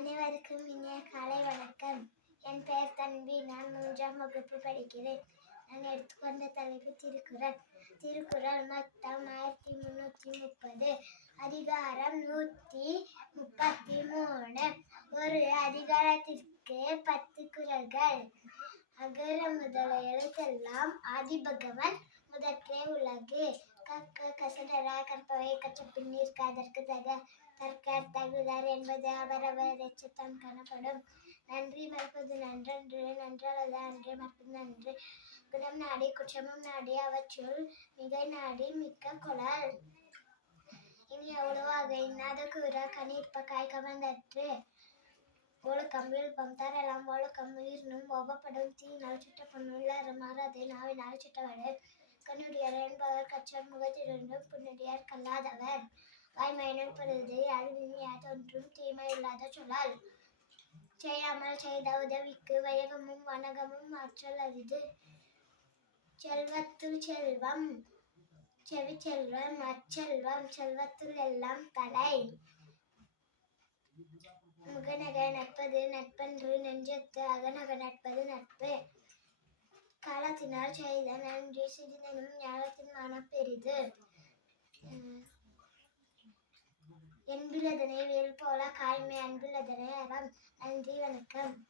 அனைவருக்கும் இனிய காலை வணக்கம். என் பெயர் தன்வி. நான் 3ஆம் வகுப்பு படிக்கிறேன். நான் எடுத்துக்கொண்ட தலைப்பு திருக்குறள். திருக்குறள் மொத்தம் 1330, அதிகாரம் 133. ஒரு அதிகாரத்திற்கு 10 குறள்கள். அகர முதல எழுத்தெல்லாம் ஆதிபகவன் முதற்றே உலகு. கற்க கசடற கற்பவை கற்றபின் நிற்க அதற்கு தக. கற்கத் தகுதர் என்பது அவரவர் எச்சத்தம் காணப்படும். நன்றி மறப்பது நன்றன்று, நன்றல்லது அன்றே மறப்பது நன்று. குணம் நாடி குற்றமும் நாடி அவற்றுள் மிகை நாடி மிக்க கொளல். இனி அவ்வளவாக இன்னாத கூற கனிற்ப காய் கவர்ந்தற்று. ஒழுக்கம் விழுப்பம் தரலாம் ஒழுக்கம் உயிரினும் ஒவ்வப்படும். தீயினால் சுட்ட புண் உள்ளாரும் மாறாது நாவினால் சுட்டவடு. கண்ணுடையார் என்பவர் கற்றோர் முகத்திருந்தும் புண்ணுடையார் கல்லாதவர். வாய்மையினால் பொருது அறிவின் யாதொன்றும் தீமை இல்லாத சொல்லால். செய்யாமல் செய்த உதவிக்கு வையகமும் வணக்கமும் ஆற்றல் அரிது. செல்வத்துள் செல்வம் செவிச்செல்வம் அச்செல்வம் செல்வத்துள் எல்லாம் தலை. முகநக நட்பது நட்பன்று நெஞ்சத்து அகநக நட்பது நட்பு. காலத்தினால் செய்த நன்றி சிறிதெனும் ஞாலத்தின் மாணப் பெரிது. என்பிலதனை வேல் போல காய்மை அன்பிலதனை அறம். நன்றி வணக்கம்.